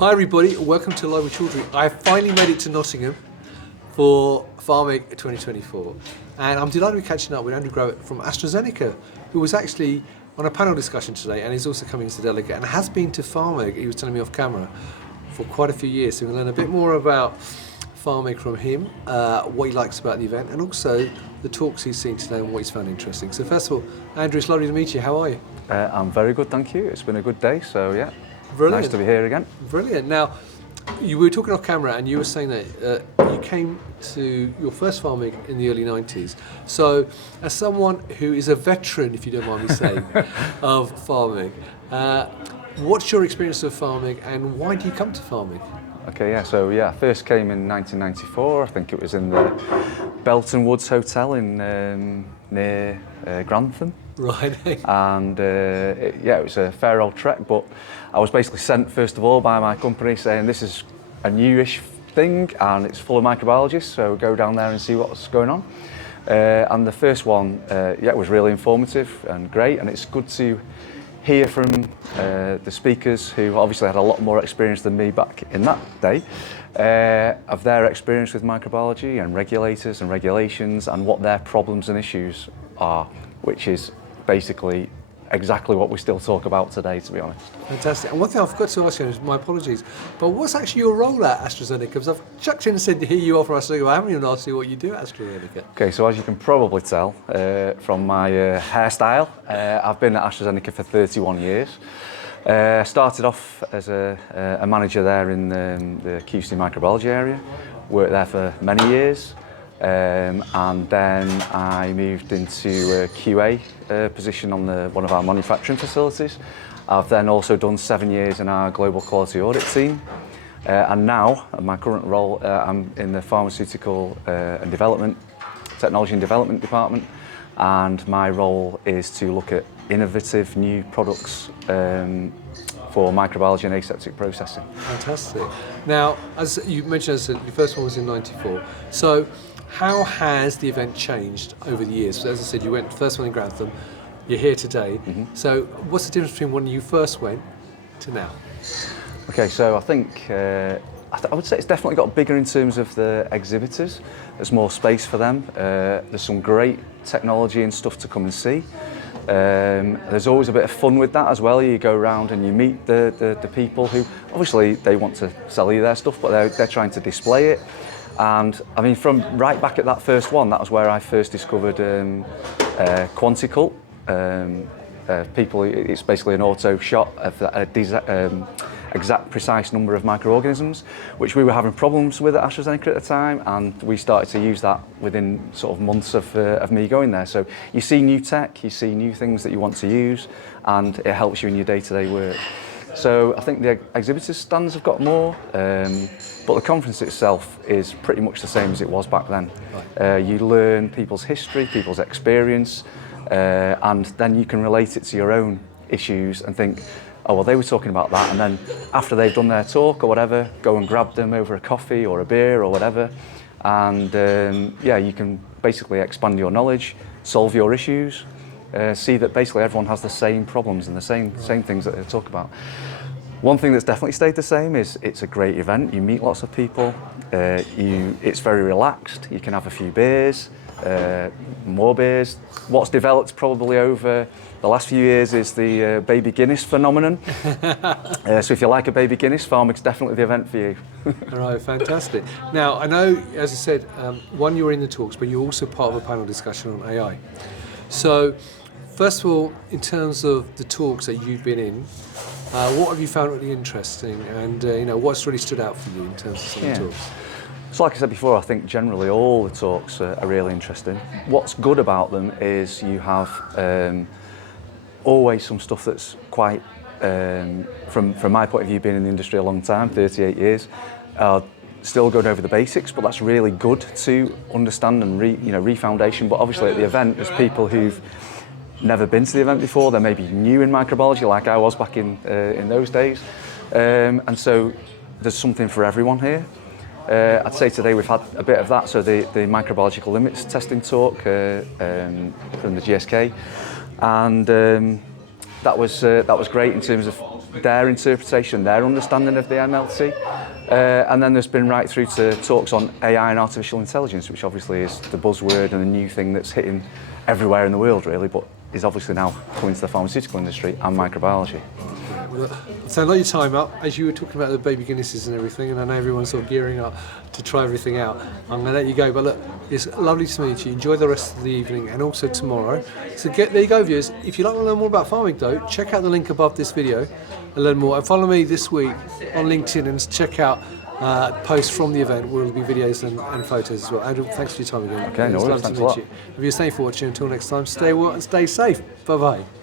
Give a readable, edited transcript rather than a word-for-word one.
Hi everybody, welcome to Live with Children. I finally made it to Nottingham for Pharmig 2024 and I'm delighted to be catching up with Andrew Gravett from AstraZeneca, who was actually on a panel discussion today and is also coming as a delegate and has been to Pharmig, he was telling me off camera, for quite a few years. So we're going to learn a bit more about Pharmig from him, what he likes about the event, and also the talks he's seen today and what he's found interesting. So first of all, Andrew, it's lovely to meet you. How are you? I'm very good, thank you. It's been a good day, so yeah. Brilliant. Nice to be here again. Brilliant. Now, you were talking off camera and you were saying that you came to your first Pharmig in the early 90s. So, as someone who is a veteran, if you don't mind me saying, of Pharmig, what's your experience of Pharmig and why do you come to Pharmig? Okay, I first came in 1994. I think it was in the Belton Woods Hotel in near Grantham. Right. And it was a fair old trek, but I was basically sent first of all by my company saying this is a newish thing and it's full of microbiologists, so go down there and see what's going on. And the first one, was really informative and great, and it's good to hear from the speakers who obviously had a lot more experience than me back in that day, of their experience with microbiology and regulators and regulations and what their problems and issues are, which is basically exactly what we still talk about today, to be honest. Fantastic. And one thing I forgot to ask you, my apologies, but what's actually your role at AstraZeneca? Because I've chucked in and said, here you are from AstraZeneca, but I haven't even asked you what you do at AstraZeneca. Okay, so as you can probably tell from my hairstyle, I've been at AstraZeneca for 31 years. Started off as a manager there in the QC microbiology area, worked there for many years. And then I moved into a QA position on one of our manufacturing facilities. I've then also done 7 years in our global quality audit team. And now, in my current role, I'm in the pharmaceutical and development, technology and development department. And my role is to look at innovative new products for microbiology and aseptic processing. Fantastic. Now, as you mentioned, your first one was in '94. So, how has the event changed over the years? So as I said, you went first one in Grantham, you're here today. Mm-hmm. So what's the difference between when you first went to now? Okay, so I think I would say it's definitely got bigger in terms of the exhibitors. There's more space for them. There's some great technology and stuff to come and see. There's always a bit of fun with that as well. You go around and you meet the people who obviously they want to sell you their stuff, but they're trying to display it. And I mean, from right back at that first one, that was where I first discovered Contec Cleanroom. It's basically an auto shot of exact precise number of microorganisms, which we were having problems with at AstraZeneca at the time, and we started to use that within sort of months of me going there. So you see new tech, you see new things that you want to use, and it helps you in your day-to-day work. So I think the exhibitors' stands have got more, but the conference itself is pretty much the same as it was back then. Right. You learn people's history, people's experience, and then you can relate it to your own issues and think, oh, well, they were talking about that, and then after they've done their talk or whatever, go and grab them over a coffee or a beer or whatever, and you can basically expand your knowledge, solve your issues, see that basically everyone has the same problems and the same things that they talk about. One thing that's definitely stayed the same is it's a great event. You meet lots of people. It's very relaxed. You can have a few beers, more beers. What's developed probably over the last few years is the baby Guinness phenomenon. So if you like a baby Guinness, Pharmig's definitely the event for you. All right, fantastic. Now, I know, as I said, one, you were in the talks, but you're also part of a panel discussion on AI. So, first of all, in terms of the talks that you've been in, what have you found really interesting, and what's really stood out for you in terms of some of the talks? So like I said before, I think generally all the talks are really interesting. What's good about them is you have always some stuff that's quite, from my point of view, being in the industry a long time, 38 years, still going over the basics, but that's really good to understand and re-foundation. But obviously at the event, there's people who've never been to the event before. They may be new in microbiology, like I was back in those days, and so there's something for everyone here. I'd say today we've had a bit of that. So the microbiological limits testing talk from the GSK, and that was great in terms of their interpretation, their understanding of the MLT. And then there's been right through to talks on AI and artificial intelligence, which obviously is the buzzword and the new thing that's hitting everywhere in the world, really, but is obviously now coming to the pharmaceutical industry and microbiology. Well, so I like your time up, as you were talking about the baby Guinnesses and everything, and I know everyone's sort of gearing up to try everything out. I'm going to let you go, but look, it's lovely to meet you. Enjoy the rest of the evening and also tomorrow. So there you go, viewers. If you'd like to learn more about Pharmig though, check out the link above this video and learn more. And follow me this week on LinkedIn and check out posts from the event where there will be videos and photos as well. Andrew, thanks for your time again. Okay, no worries, thanks a lot. If you're staying for watching, until next time, stay well and stay safe. Bye-bye.